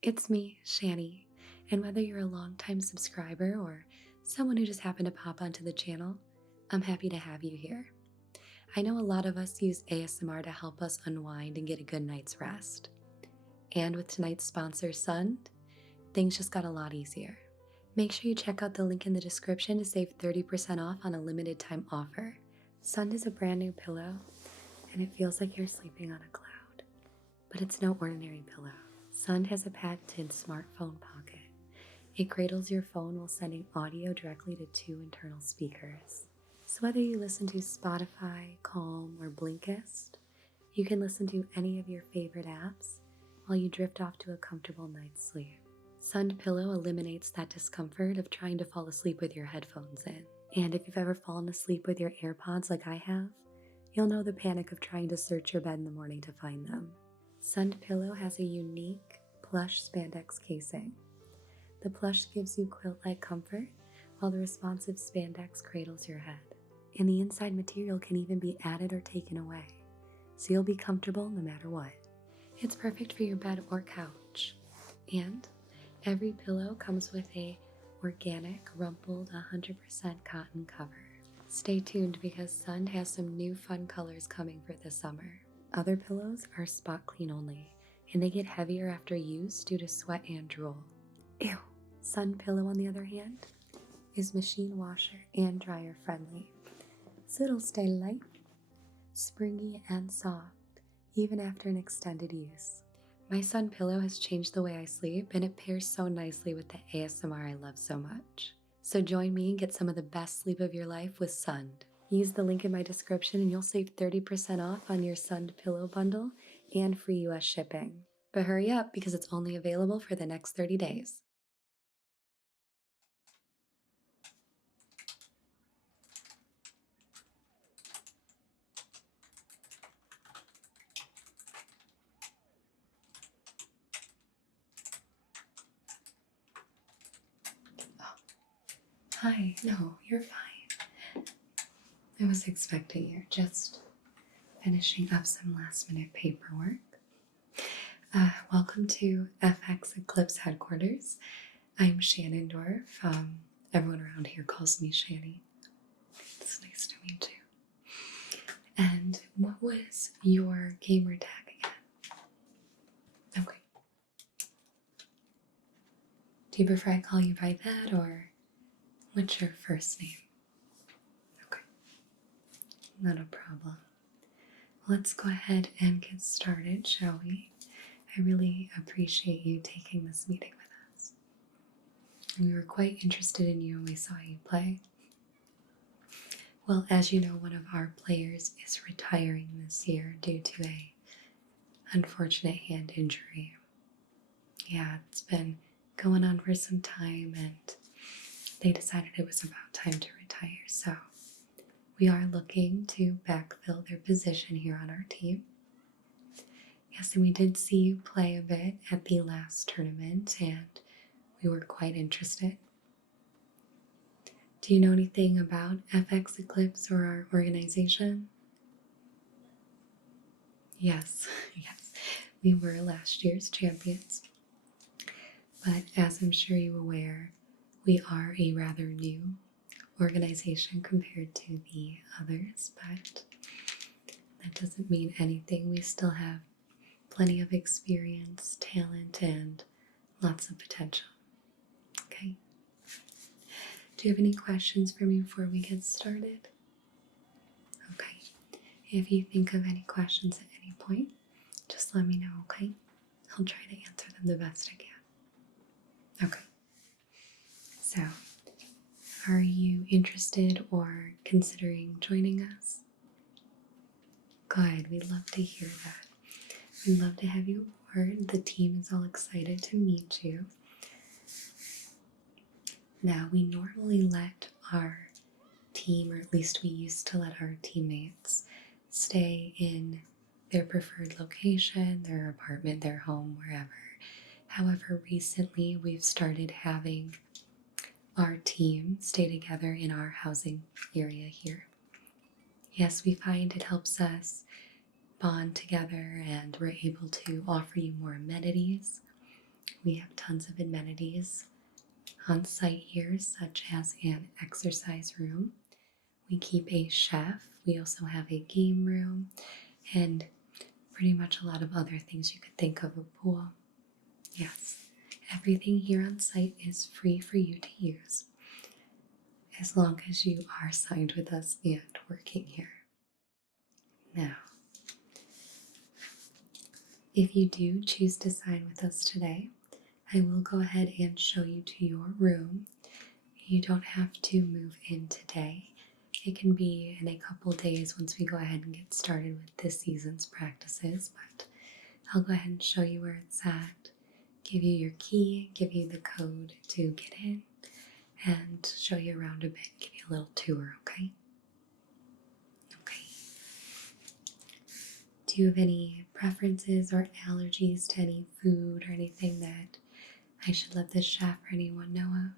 It's me, Shanny, and whether you're a longtime subscriber or someone who just happened to pop onto the channel, I'm happy to have you here. I know a lot of us use ASMR to help us unwind and get a good night's rest. And with tonight's sponsor, Sund, things just got a lot easier. Make sure you check out the link in the description to save 30% off on a limited time offer. Sund is a brand new pillow, and it feels like you're sleeping on a cloud. But it's no ordinary pillow. Sund has a patented smartphone pocket. It cradles your phone while sending audio directly to 2 internal speakers. So whether you listen to Spotify, Calm, or Blinkist, you can listen to any of your favorite apps while you drift off to a comfortable night's sleep. Sund Pillow eliminates that discomfort of trying to fall asleep with your headphones in. And if you've ever fallen asleep with your AirPods like I have, you'll know the panic of trying to search your bed in the morning to find them. Sund Pillow has a unique plush spandex casing. The plush gives you quilt-like comfort, while the responsive spandex cradles your head. And the inside material can even be added or taken away, so you'll be comfortable no matter what. It's perfect for your bed or couch. And every pillow comes with a organic, rumpled, 100% cotton cover. Stay tuned because Sund has some new fun colors coming for this summer. Other pillows are spot clean only, and they get heavier after use due to sweat and drool. Ew! Sund Pillow, on the other hand, is machine washer and dryer friendly, so it'll stay light, springy, and soft, even after an extended use. My Sund Pillow has changed the way I sleep, and it pairs so nicely with the ASMR I love so much. So join me and get some of the best sleep of your life with Sund. Use the link in my description and you'll save 30% off on your Sund Pillow bundle and free US shipping. But hurry up because it's only available for the next 30 days. Oh, hi. No, you're fine. I was expecting you. Just finishing up some last minute paperwork. Welcome to FX Eclipse headquarters. I'm Shan-anigans. Everyone around here calls me Shanny. It's nice to meet you. And what was your gamer tag again? Okay. Do you prefer I call you by that, or what's your first name? Okay. Not a problem. Let's go ahead and get started, shall we? I really appreciate you taking this meeting with us. We were quite interested in you when we saw you play. Well, as you know, one of our players is retiring this year due to a unfortunate hand injury. Yeah, it's been going on for some time and they decided it was about time to retire. So we are looking to backfill their position here on our team. Yes, and we did see you play a bit at the last tournament and we were quite interested. Do you know anything about FX Eclipse or our organization? Yes, yes, we were last year's champions. But as I'm sure you're aware, we are a rather new organization compared to the others, but that doesn't mean anything. We still have plenty of experience, talent, and lots of potential. Okay? Do you have any questions for me before we get started? Okay. If you think of any questions at any point, just let me know, okay? I'll try to answer them the best I can. Okay. So, are you interested or considering joining us? Good, we'd love to hear that. We'd love to have you aboard. The team is all excited to meet you. Now, we normally let our team, or at least we used to let our teammates, stay in their preferred location, their apartment, their home, wherever. However, recently we've started having our team stay together in our housing area here. Yes, we find it helps us bond together and we're able to offer you more amenities. We have tons of amenities on site here, such as an exercise room. We keep a chef. We also have a game room and pretty much a lot of other things you could think of, a pool. Yes, everything here on site is free for you to use as long as you are signed with us and working here. Now, if you do choose to sign with us today, I will go ahead and show you to your room. You don't have to move in today. It can be in a couple days once we go ahead and get started with this season's practices, but I'll go ahead and show you where it's at, give you your key, give you the code to get in, and show you around a bit, give you a little tour, okay? Okay. Do you have any preferences or allergies to any food or anything that I should let the chef or anyone know of?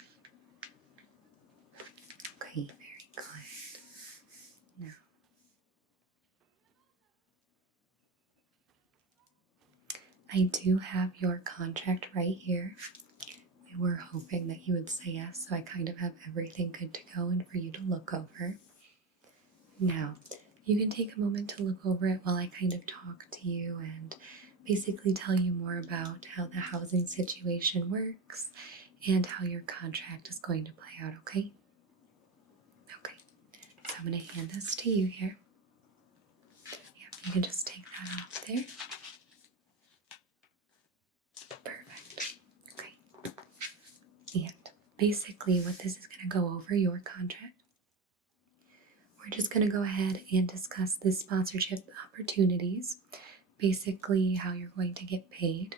Okay, very good. Now, I do have your contract right here. We were hoping that you would say yes, so I kind of have everything good to go and for you to look over. Now, you can take a moment to look over it while I kind of talk to you and basically tell you more about how the housing situation works and how your contract is going to play out, okay? Okay, so I'm going to hand this to you here. Yep, you can just take that off there. Perfect. Okay. And basically what this is going to go over your contract. We're just going to go ahead and discuss the sponsorship opportunities, basically how you're going to get paid.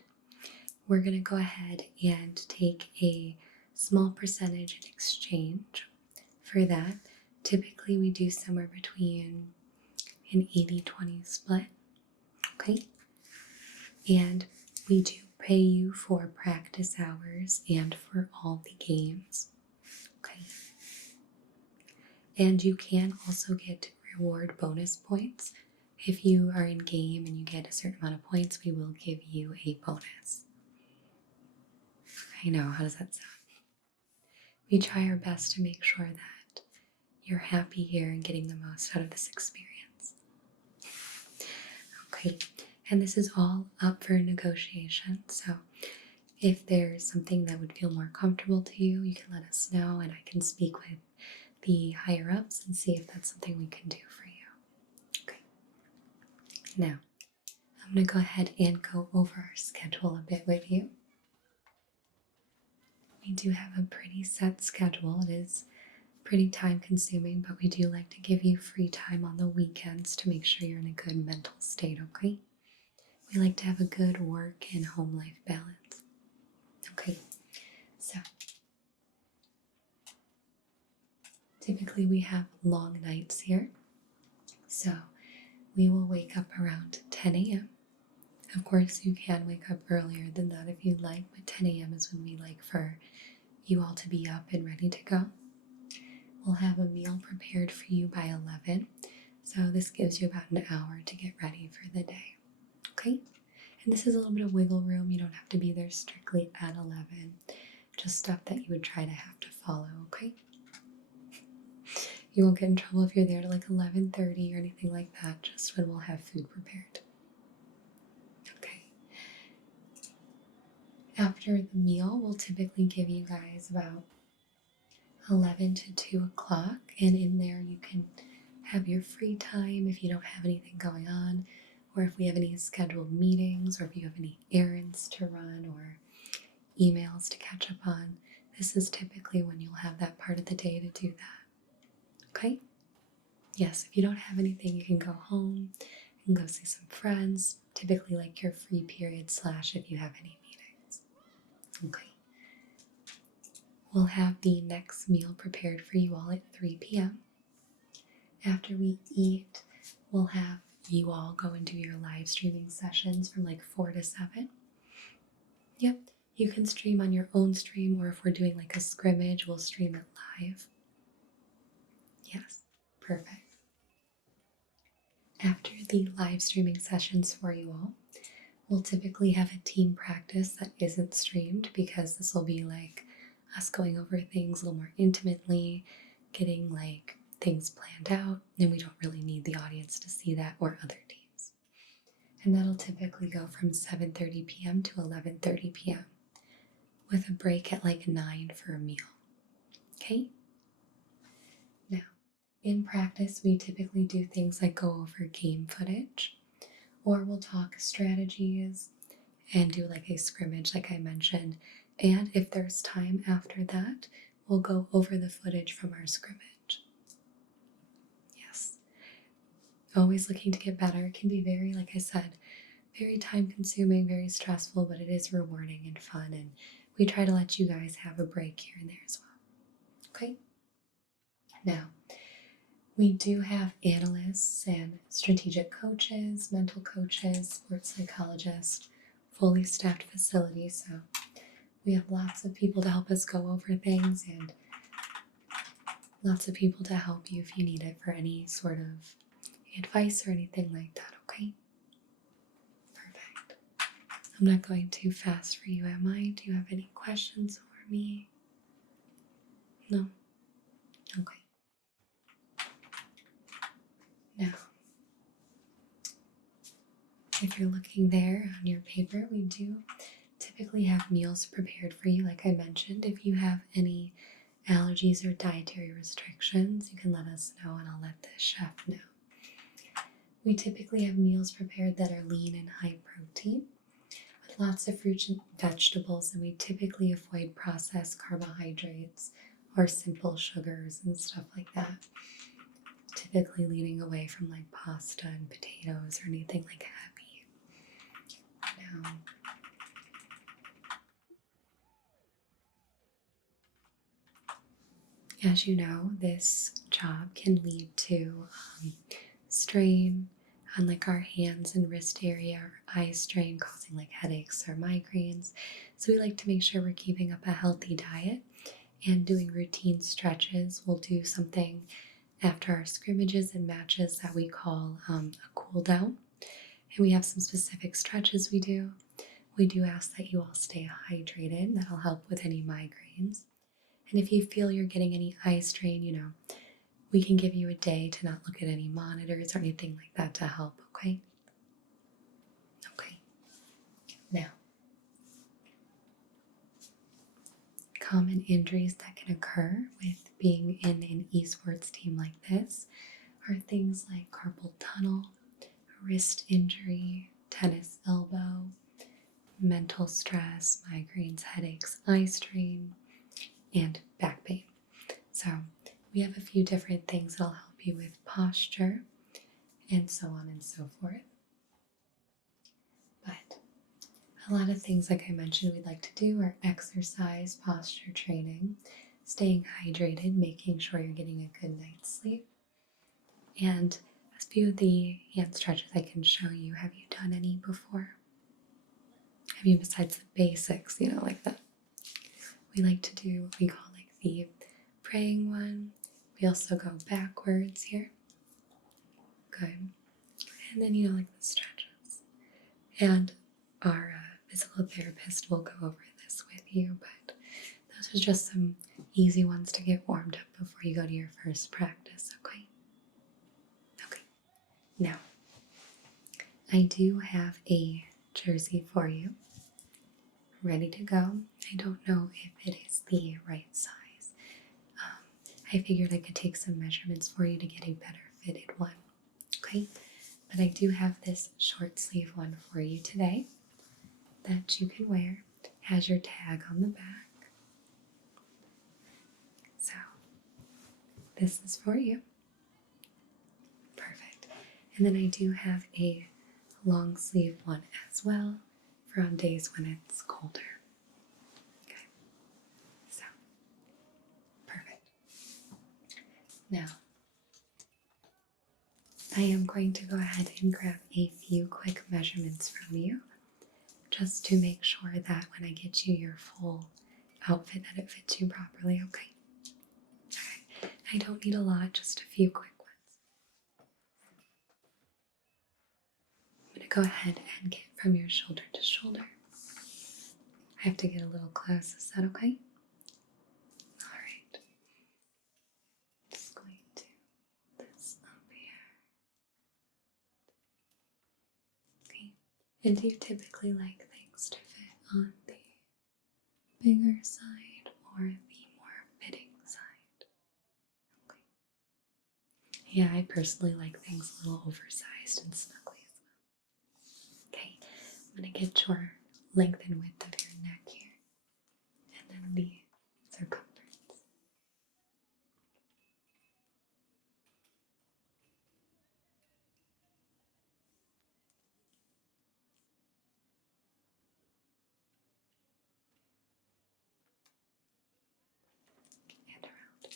We're going to go ahead and take a small percentage in exchange for that. Typically, we do somewhere between an 80-20 split, okay? And we do pay you for practice hours and for all the games, okay? And you can also get reward bonus points. If you are in game and you get a certain amount of points, we will give you a bonus. I know, how does that sound? We try our best to make sure that you're happy here and getting the most out of this experience. Okay, and this is all up for negotiation, so if there's something that would feel more comfortable to you, you can let us know and I can speak with the higher ups and see if that's something we can do for you. Okay, now I'm going to go ahead and go over our schedule a bit with you. We do have a pretty set schedule. It is pretty time consuming, but we do like to give you free time on the weekends to make sure you're in a good mental state, okay? We like to have a good work and home life balance. Okay, so typically we have long nights here. So we will wake up around 10 a.m. Of course, you can wake up earlier than that if you'd like, but 10 a.m. is when we like for you all to be up and ready to go. We'll have a meal prepared for you by 11, so this gives you about an hour to get ready for the day, okay? And this is a little bit of wiggle room. You don't have to be there strictly at 11, just stuff that you would try to have to follow, okay? You won't get in trouble if you're there to like 11:30 or anything like that, just when we'll have food prepared. Okay. After the meal, we'll typically give you guys about 11 to 2 o'clock, and in there you can have your free time if you don't have anything going on, or if we have any scheduled meetings, or if you have any errands to run or emails to catch up on. This is typically when you'll have that part of the day to do that. Okay? Yes, if you don't have anything, you can go home and go see some friends, typically like your free period / if you have any meetings. Okay. We'll have the next meal prepared for you all at 3 p.m. After we eat, we'll have you all go and do your live streaming sessions from like 4 to 7. Yep, you can stream on your own stream, or if we're doing like a scrimmage, we'll stream it live. Yes, perfect. After the live streaming sessions for you all, We'll typically have a team practice that isn't streamed because this will be like us going over things a little more intimately, getting like things planned out, and we don't really need the audience to see that or other teams. And that'll typically go from 7:30 p.m. to 11:30 p.m. with a break at like 9 for a meal. Okay? Now, in practice, we typically do things like go over game footage, or we'll talk strategies and do like a scrimmage, like I mentioned. And if there's time after that, we'll go over the footage from our scrimmage. Yes. Always looking to get better. It can be very, like I said, very time consuming, very stressful, but it is rewarding and fun. And we try to let you guys have a break here and there as well. Okay? Now, we do have analysts and strategic coaches, mental coaches, sports psychologists, fully staffed facilities. So we have lots of people to help us go over things and lots of people to help you if you need it for any sort of advice or anything like that, okay? Perfect. I'm not going too fast for you, am I? Do you have any questions for me? No? Okay. Now, if you're looking there on your paper, we do typically have meals prepared for you, like I mentioned. If you have any allergies or dietary restrictions, you can let us know and I'll let the chef know. We typically have meals prepared that are lean and high protein with lots of fruits and vegetables, and we typically avoid processed carbohydrates or simple sugars and stuff like that. Typically leaning away from like pasta and potatoes or anything like heavy. Now, as you know, this job can lead to strain on like our hands and wrist area or eye strain, causing like headaches or migraines. So we like to make sure we're keeping up a healthy diet and doing routine stretches. We'll do something after our scrimmages and matches that we call a cool down. And we have some specific stretches we do. We do ask that you all stay hydrated. That'll help with any migraines. And if you feel you're getting any eye strain, we can give you a day to not look at any monitors or anything like that to help, okay? Okay. Now, common injuries that can occur with being in an esports team like this are things like carpal tunnel, wrist injury, tennis elbow, mental stress, migraines, headaches, eye strain, and back pain. So we have a few different things that'll help you with posture and so on and so forth. But a lot of things, like I mentioned, we'd like to do are exercise, posture training, staying hydrated, making sure you're getting a good night's sleep. And a few of the hand stretches I can show you. Have you done any before? Have you, besides the basics, like that? We like to do what we call like the praying one. We also go backwards here. Good. And then, like the stretches. And our physical therapist will go over this with you, but those are just some easy ones to get warmed up before you go to your first practice, okay? Okay. Now, I do have a jersey for you, ready to go. I don't know if it is the right size. I figured I could take some measurements for you to get a better fitted one, okay? But I do have this short sleeve one for you today that you can wear. Has your tag on the back. So, this is for you. Perfect. And then I do have a long sleeve one as well for on days when it's colder. Okay. So, perfect. Now, I am going to go ahead and grab a few quick measurements from you just to make sure that when I get you your full outfit that it fits you properly, okay? Okay. I don't need a lot, just a few quick ones. I'm going to go ahead and get from your shoulder to shoulder. I have to get a little close. Is that okay? All right. Just going to this up here. Okay. And do you typically like things to fit on the bigger side or the more fitting side? Okay. Yeah, I personally like things a little oversized and snuggly as well. Okay, I'm going to get your length and width of your neck here, and then the circumference. And around.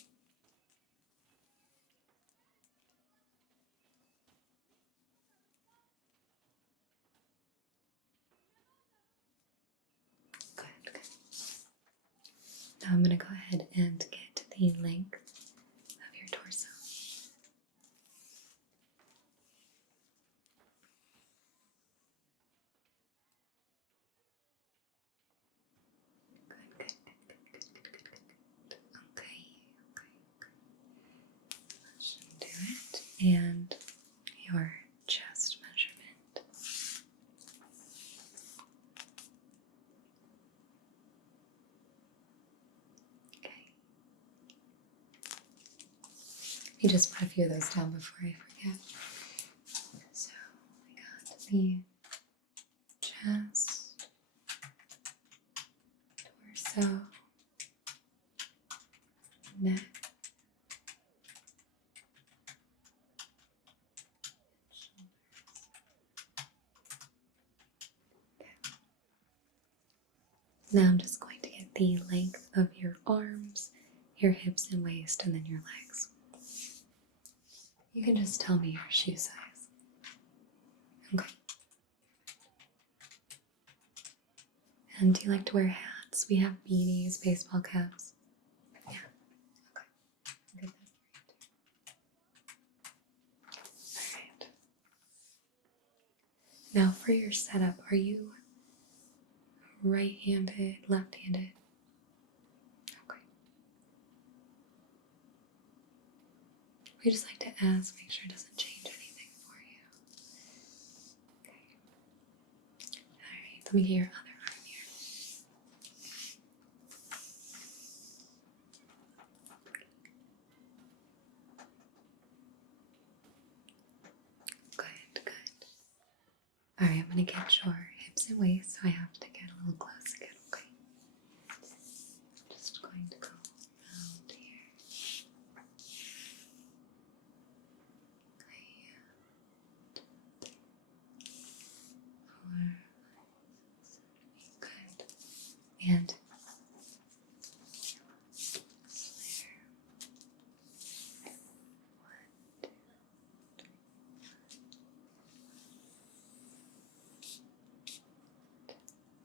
Good, good. Now I'm going to go ahead and get the length of your torso. Good, good, good, good, good, good, good, good. Okay, okay. That should do it. And your chest measurement. Okay. You just put a few of those down before I forget. So we got the chest, torso, neck, shoulders. Okay. Now I'm just going to get the length of your arms, your hips and waist, and then your legs. You can just tell me your shoe size. Okay. And do you like to wear hats? We have beanies, baseball caps. Yeah. Okay. I'll get that for you too. Alright. Now for your setup, are you right-handed, left-handed? Okay. We just like to ask, make sure it doesn't change anything for you. Okay. Alright, let me get your other arm here. Good, good. Alright, I'm gonna get your hips and waist, so I have to get a little close again, okay? Just going to go around here. Okay. 4, good. And there.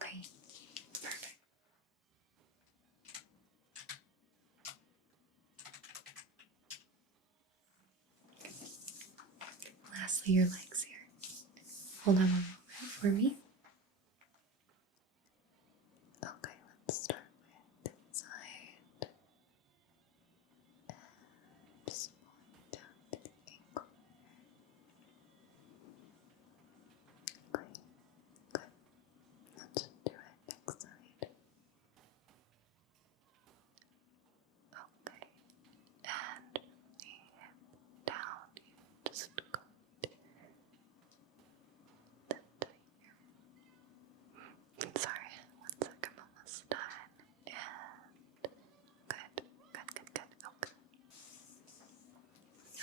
Okay, perfect. Lastly, your legs here. Hold on one moment for me. Okay, let's start with inside. Just pulling down to the ankle. Okay, good. Let's do it next side. Okay, and the hip down. You just go that tight here. Sorry, one sec, I'm almost done. And good, good, good, good. Okay.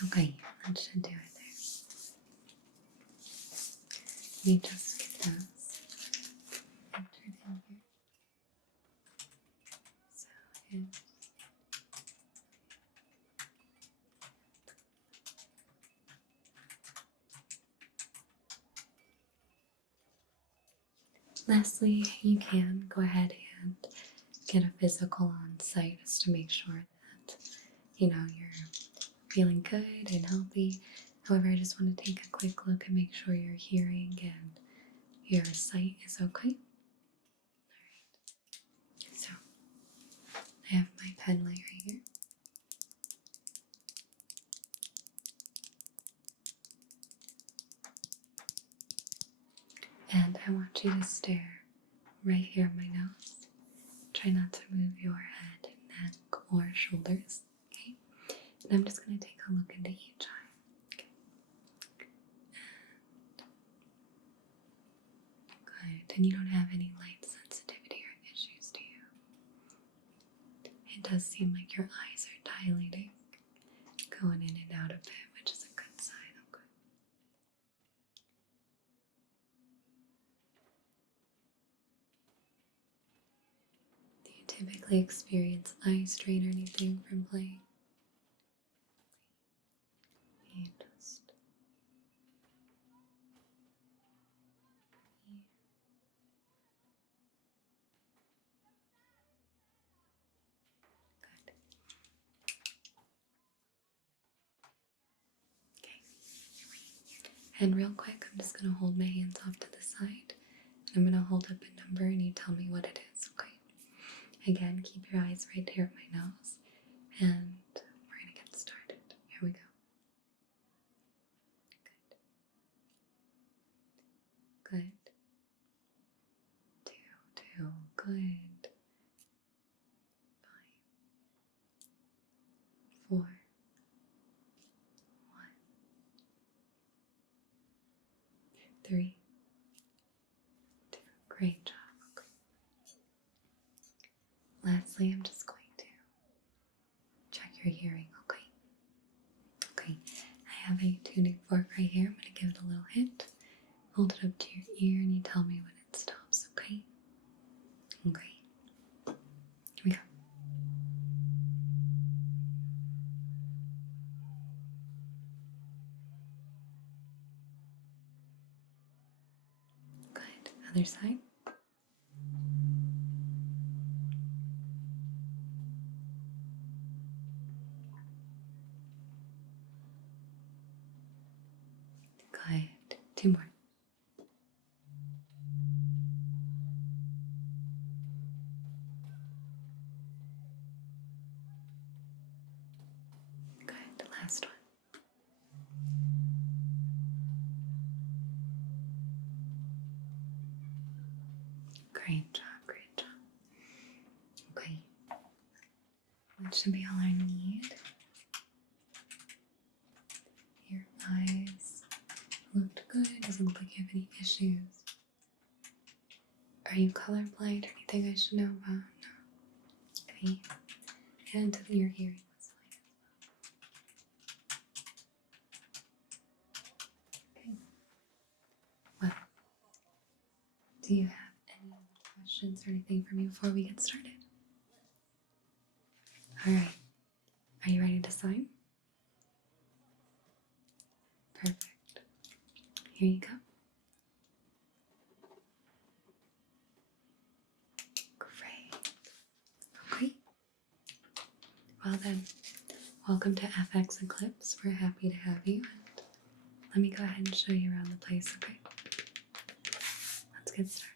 Okay, that should do it there. You just get those entered in here. So it's lastly, you can go ahead and get a physical on site just to make sure that you're feeling good and healthy. However, I just want to take a quick look and make sure you're hearing and your sight is okay. Alright, so I have my pen light right here. And I want you to stare right here at my nose. Try not to move your head, neck, or shoulders, okay? And I'm just going to take a look into each eye. Okay. Good. And you don't have any light sensitivity or issues, do you? It does seem like your eyes are dilating, going in and out a bit, which is a good sign. Okay. Do you typically experience eye strain or anything from playing? You just good. Okay. And real quick, I'm just going to hold my hands off to the side. And I'm going to hold up a number and you tell me what it is, okay? Again, keep your eyes right here at my nose. And we're going to get started. Here we go. Good. Good. 2, 2. Good. 5, 4, 1. 3, 2. Great job. Okay. Lastly, I'm just going to check your hearing, okay? Okay. I have a tuning fork right here. I'm going to give it a little hit. Hold it up to your ear and you tell me when it stops, okay? Okay. Here we go. Good. Other side. Good. 2 more. Good. Last one. Great job. Great job. Okay. That should be all I need. Your eyes looked good. Doesn't look like you have any issues. Are you colorblind or anything I should know about? No. Okay. And your hearing was fine. Okay. Well, do you have any questions or anything for me before we get started? Alright. Are you ready to sign? Perfect. Here you go. Great. Okay. Well then, welcome to FX Eclipse. We're happy to have you. And let me go ahead and show you around the place, okay? Let's get started.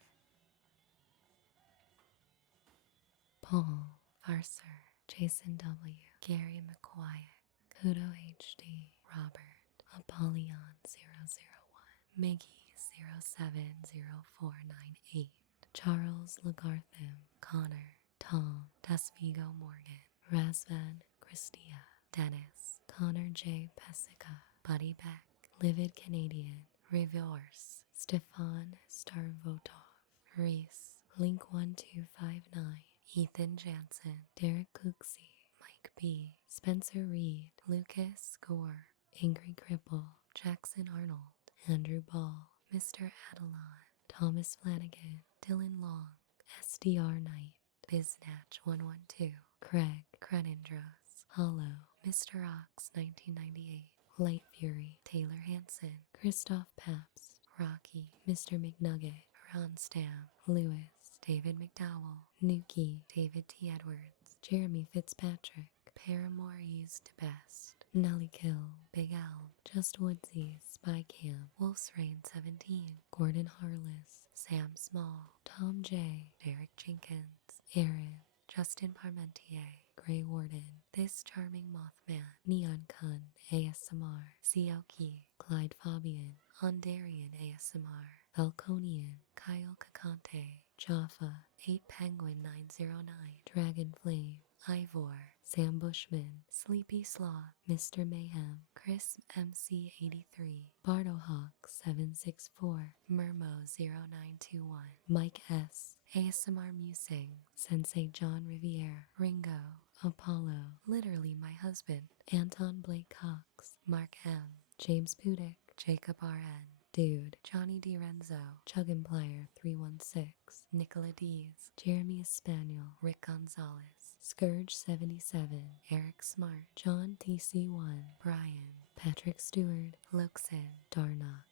Paul, Farser, Jason W., Gary McQuiet, Kudo HD, Robert, Apollyon001, Miggy070498, Charles Lagartham, Connor, Tom, Tasvigo Morgan, Razvan Christia, Dennis, Connor J. Pesica, Buddy Beck, Livid Canadian, Reverse, Stefan Starvotov, Reese, Link1259, Ethan Jansen, Derek Cooksey, Mike B, Spencer Reed, Lucas Gore, Angry Cripple, Jackson Arnold, Andrew Ball, Mr. Adelon, Thomas Flanagan, Dylan Long, SDR Knight, Biznatch112, Craig Crenindros, Hollow, Mr. Ox 1998, Light Fury, Taylor Hanson, Christoph Paps, Rocky, Mr. McNugget, Ron Stam, Lewis, David McDowell, Nuki, David T. Edwards, Jeremy Fitzpatrick, Paramore Used to Best, Nelly Kill, Big Al, Just Woodsy, Spy Cam, Wolf's Reign 17, Gordon Harless, Sam Small, Tom J, Derek Jenkins, Aaron, Justin Parmentier, Grey Warden, This Charming Mothman, Neon Kun, ASMR, Sioki, Clyde Fabian, Ondarian ASMR, Falconian, Kyle Kakante, Jaffa, 8 Penguin 909, Dragon Flame, Ivor, Sam Bushman, Sleepy Sloth, Mr. Mayhem, Chris MC83, Bardohawk 764, Mermo 0921, Mike S, ASMR Musing, Sensei John Riviere, Ringo, Apollo, Literally My Husband, Anton Blake Cox, Mark M, James Pudick, Jacob RN, Dude, Johnny DiRenzo, Chuggimplier 316, Nicola Dees, Jeremy Espaniel, Rick Gonzalez, Scourge 77, Eric Smart, John TC1, Brian, Patrick Stewart, Luxon, Darnock,